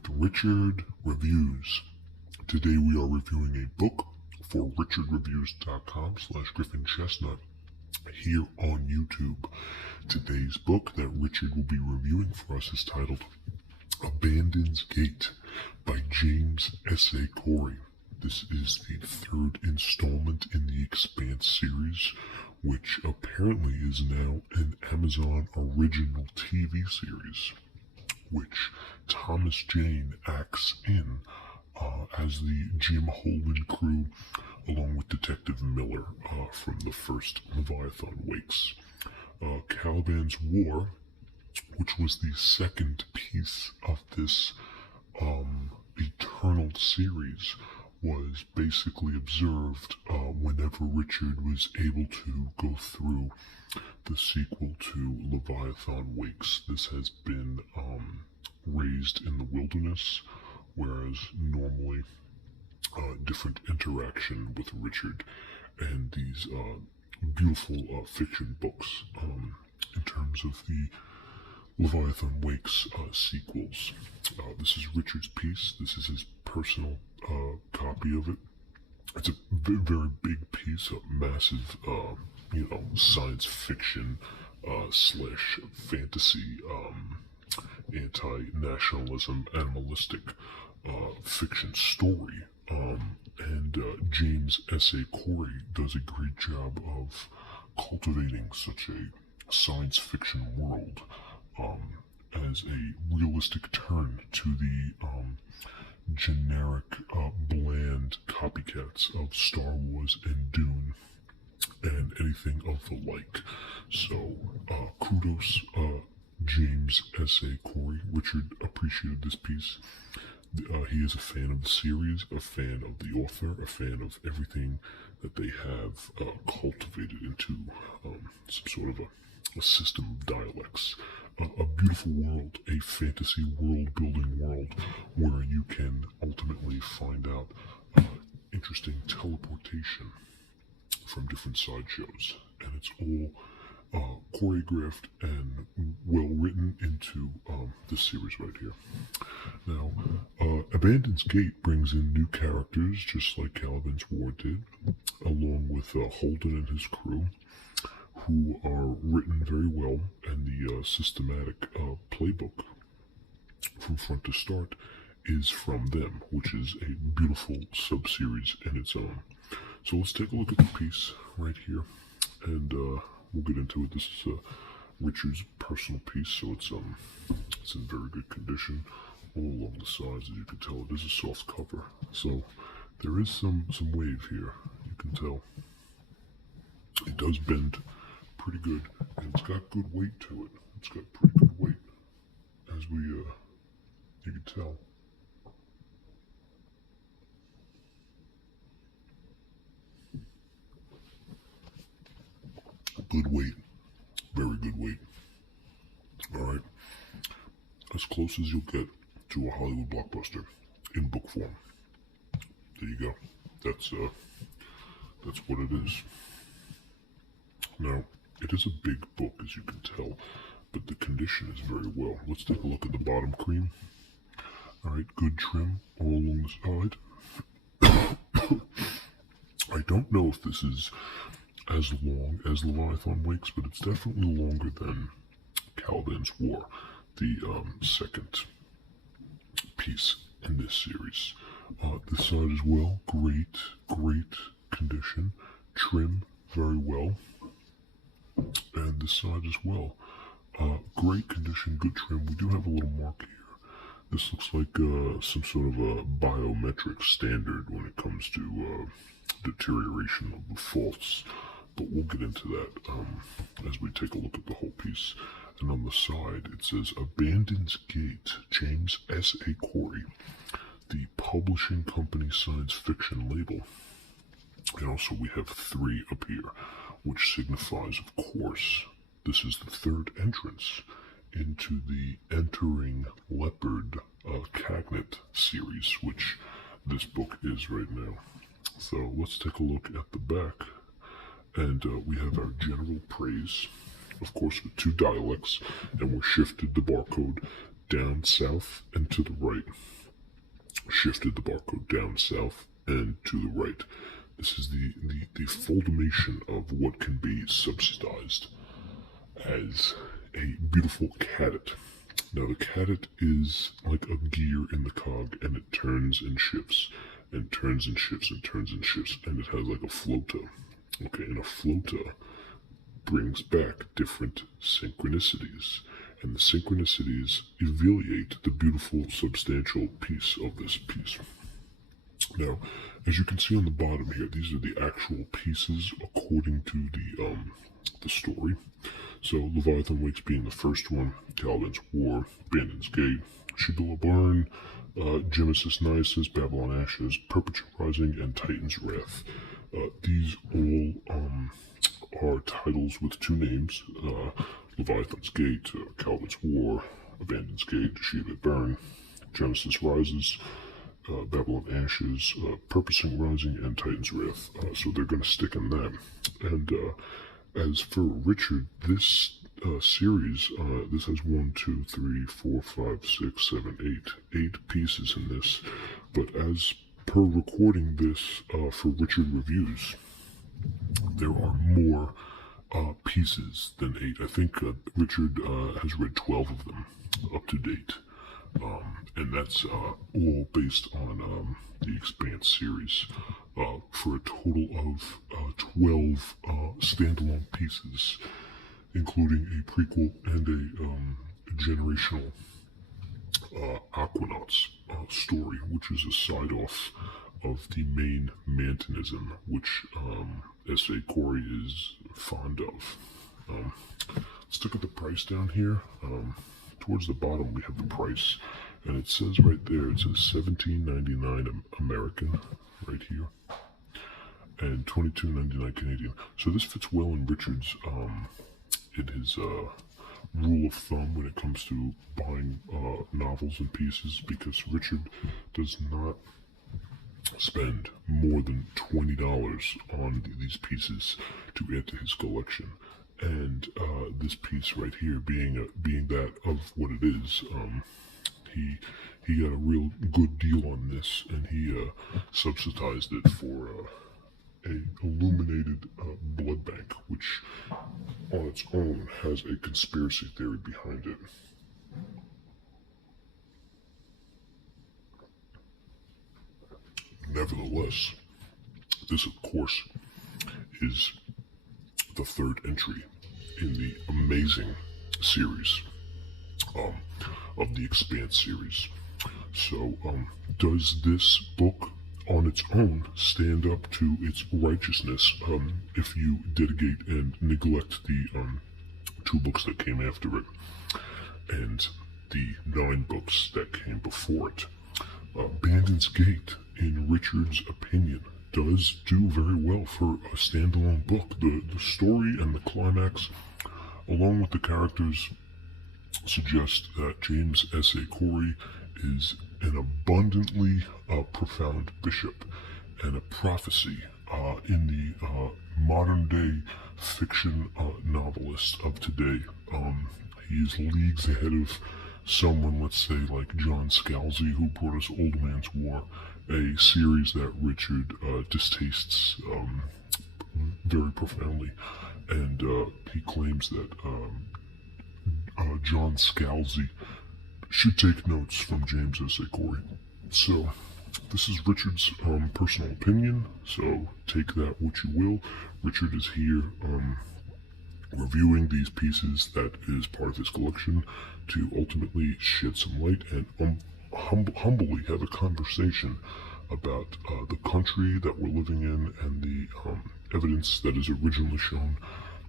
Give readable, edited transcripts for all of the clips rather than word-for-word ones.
with Richard Reviews. Today we are reviewing a book for richardreviews.com/GriffinChestnut here on YouTube. Today's book that Richard will be reviewing for us is titled Abaddon's Gate by James S.A. Corey. This is the third installment in the Expanse series, which apparently is now an Amazon original TV series, which Thomas Jane acts in as the Jim Holden crew, along with Detective Miller from the first Leviathan Wakes. Caliban's War, which was the second piece of this Eternal series, was basically observed whenever Richard was able to go through the sequel to Leviathan Wakes. This has been raised in the wilderness, whereas normally different interaction with Richard and these beautiful fiction books in terms of the Leviathan Wakes sequels. This is Richard's piece. This is his personal copy of it. It's a very big piece, a massive, science fiction slash fantasy, anti-nationalism, animalistic fiction story. And James S.A. Corey does a great job of cultivating such a science fiction world as a realistic turn to the generic, bland copycats of Star Wars and Dune and anything of the like. So, kudos, James S.A. Corey. Richard appreciated this piece. He is a fan of the series, a fan of the author, a fan of everything that they have cultivated into some sort of a system of dialects. A beautiful world, a fantasy world-building world where you can ultimately find out interesting teleportation from different sideshows. And it's all choreographed and well written into this series right here. Now, Abaddon's Gate brings in new characters, just like Caliban's War did, along with Holden and his crew, who are written very well, and the systematic playbook from front to start is from them, which is a beautiful sub-series in its own. So let's take a look at the piece right here, and we'll get into it. This is Richard's personal piece, so it's in very good condition all along the sides. As you can tell, it is a soft cover, so there is some wave here. You can tell it does bend pretty good, and it's got good weight to it. It's got pretty good weight, as you can tell. Good weight, very good weight. All right, as close as you'll get to a Hollywood blockbuster in book form. There you go. That's what it is. Now, it is a big book, as you can tell, but the condition is very well. Let's take a look at the bottom cream. All right, good trim all along the side. I don't know if this is as long as Leviathan Wakes, but it's definitely longer than Caliban's War, the second piece in this series. This side as well, great condition, trim very well, and this side as well, great condition, good trim. We do have a little mark here. This looks like some sort of a biometric standard when it comes to deterioration of the faults, but we'll get into that as we take a look at the whole piece. And on the side it says Abaddon's Gate, James S.A. Corey, the publishing company science fiction label. And also we have 3 up here, which signifies, of course, this is the third entrance into the Entering Leopard Cagnet series, which this book is right now. So let's take a look at the back, and we have our general praise, of course, with 2 dialects, and we shifted the barcode down south and to the right. Shifted the barcode down south and to the right. This is the foldimation of what can be subsidized as a beautiful cadet. Now the cadet is like a gear in the cog, and it turns and shifts and turns and shifts and turns and shifts, and it has like a floater. Okay, and a floater brings back different synchronicities, and the synchronicities evaluate the beautiful substantial piece of this piece. Now, as you can see on the bottom here, these are the actual pieces according to the story. So, Leviathan Wakes being the first one, Calvin's War, Abandon's Gate, Shibboleth Burn, Genesis Nisus, Babylon Ashes, Perpetual Rising, and Titan's Wrath. These all are titles with two names, Leviathan's Gate, Calvin's War, Abandon's Gate, Shibboleth Burn, Genesis Rises, Babylon Ashes, Purposing Rising, and Titan's Wrath. So they're going to stick in that. And as for Richard, this series, this has 1, 2, 3, 4, 5, 6, 7, 8 pieces in this. But as per recording this for Richard Reviews, there are more pieces than 8. I think Richard has read 12 of them up to date. And that's all based on the Expanse series for a total of 12 standalone pieces, including a prequel and a generational Aquanauts story, which is a side-off of the main Mantonism, which S.A. Corey is fond of. Let's look at the price down here. Towards the bottom we have the price, and it says right there, it says $17.99 American right here, and $22.99 Canadian. So this fits well in Richard's in his rule of thumb when it comes to buying novels and pieces, because Richard does not spend more than $20 on these pieces to add to his collection. And this piece right here, being that of what it is, he got a real good deal on this, and he subsidized it for a illuminated blood bank, which on its own has a conspiracy theory behind it. Nevertheless, this of course is the third entry in the amazing series of the Expanse series. So does this book on its own stand up to its righteousness if you dedicate and neglect the 2 books that came after it and the 9 books that came before it? Abandon's Gate, in Richard's opinion, does do very well for a standalone book. The story and the climax, along with the characters, suggest that James S.A. Corey is an abundantly profound bishop and a prophecy in the modern-day fiction novelist of today. He is leagues ahead of someone, let's say, like John Scalzi, who brought us Old Man's War, a series that Richard distastes very profoundly, and he claims that John Scalzi should take notes from James S.A. Corey. So, this is Richard's personal opinion, so take that what you will. Richard is here reviewing these pieces that is part of his collection to ultimately shed some light and humbly have a conversation about the country that we're living in and the evidence that is originally shown,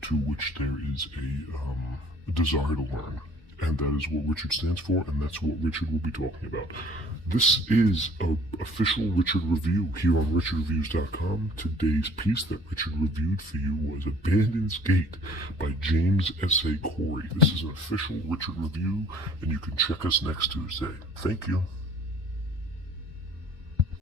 to which there is a desire to learn. And that is what Richard stands for, and that's what Richard will be talking about. This is an official Richard review here on richardreviews.com. Today's piece that Richard reviewed for you was Abandon's Gate by James S.A. Corey. This is an official Richard review, and you can check us next Tuesday. Thank you.